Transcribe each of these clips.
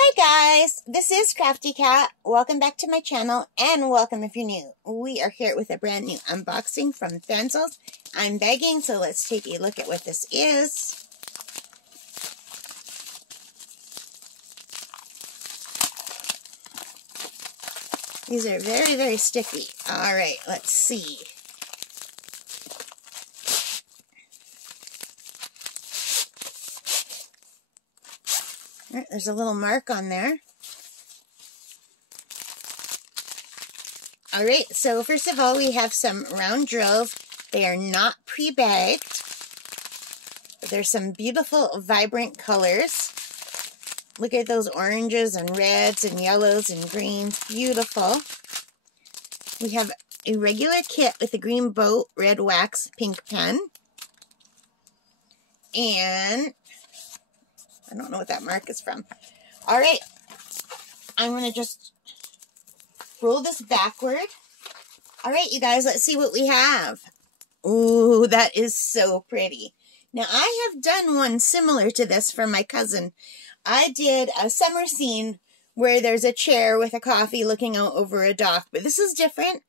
Hi guys, this is Crafty Cat. Welcome back to my channel and welcome if you're new. We are here with a brand new unboxing from Fansells. I'm begging, so let's take a look at what this is. These are very, very sticky. Alright, let's see. All right, there's a little mark on there. All right, so first of all, we have some round drills. They are not pre-bagged. There's some beautiful, vibrant colors. Look at those oranges and reds and yellows and greens. Beautiful. We have a regular kit with a green bow, red wax, pink pen. And I don't know what that mark is from. All right, I'm going to just roll this backward. All right, you guys, let's see what we have. Ooh, that is so pretty. Now, I have done one similar to this for my cousin. I did a summer scene where there's a chair with a coffee looking out over a dock, but this is different.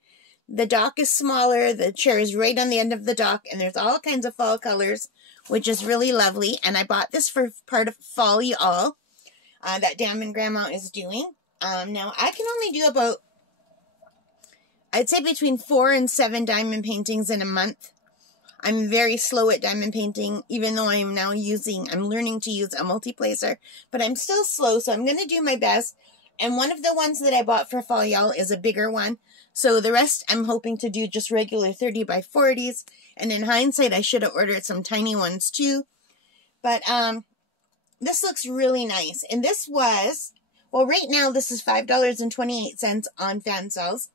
The dock is smaller, the chair is right on the end of the dock, and there's all kinds of fall colors, which is really lovely. And I bought this for part of Fall Y'all that Diamond Grandma is doing. Now, I can only do about, I'd say between 4 and 7 diamond paintings in a month. I'm very slow at diamond painting, even though I'm learning to use a multi-placer, but I'm still slow, so I'm going to do my best. And one of the ones that I bought for Fall Y'all is a bigger one. So the rest I'm hoping to do just regular 30 by 40s. And in hindsight, I should have ordered some tiny ones too. But this looks really nice. And this was, well, right now this is $5.28 on Fansells.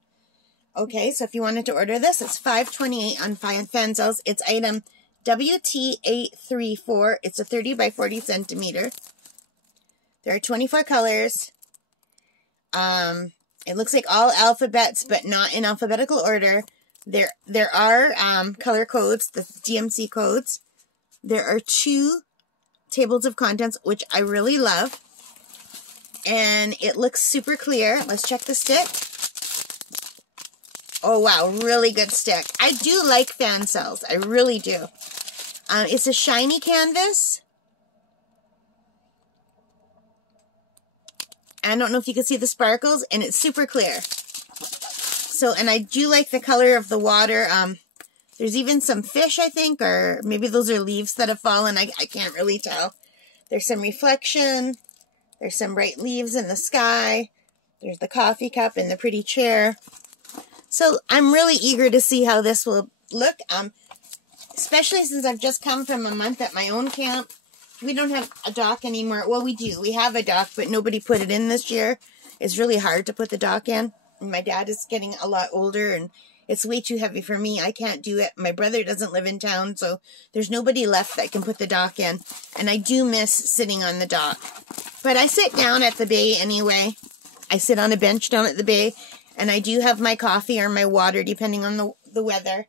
Okay, so if you wanted to order this, it's $5.28 on Fansells. It's item WT834. It's a 30 by 40 centimeter. There are 24 colors. It looks like all alphabets, but not in alphabetical order. There are color codes, the DMC codes. There are 2 tables of contents, which I really love. And it looks super clear. Let's check the stick. Oh, wow, really good stick. I do like Fansells. I really do. It's a shiny canvas. I don't know if you can see the sparkles, and it's super clear. So, and I do like the color of the water. There's even some fish, I think, or maybe those are leaves that have fallen. I can't really tell. There's some reflection. There's some bright leaves in the sky. There's the coffee cup and the pretty chair. So I'm really eager to see how this will look, especially since I've just come from a month at my own camp. We don't have a dock anymore. Well, we do. We have a dock, but nobody put it in this year. It's really hard to put the dock in. And my dad is getting a lot older, and it's way too heavy for me. I can't do it. My brother doesn't live in town, so there's nobody left that can put the dock in. And I do miss sitting on the dock. But I sit down at the bay anyway. I sit on a bench down at the bay, and I do have my coffee or my water, depending on the weather.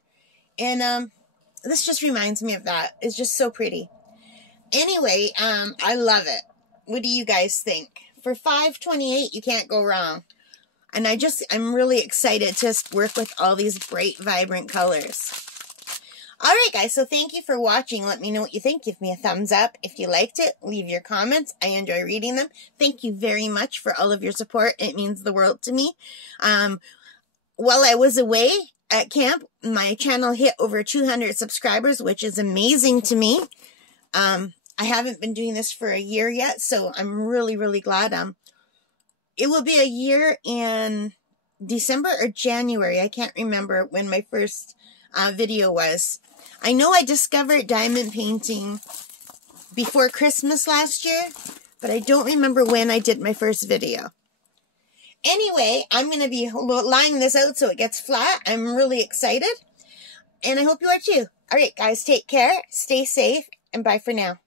And this just reminds me of that. It's just so pretty. Anyway, I love it. What do you guys think? For $5.28, you can't go wrong. And I'm really excited to work with all these bright, vibrant colors. Alright guys, so thank you for watching. Let me know what you think. Give me a thumbs up. If you liked it, leave your comments. I enjoy reading them. Thank you very much for all of your support. It means the world to me. While I was away at camp, my channel hit over 200 subscribers, which is amazing to me. I haven't been doing this for a year yet, so I'm really, really glad. It will be a year in December or January. I can't remember when my first video was. I know I discovered diamond painting before Christmas last year, but I don't remember when I did my first video. Anyway, I'm going to be lying this out so it gets flat. I'm really excited, and I hope you are too. All right, guys, take care, stay safe, and bye for now.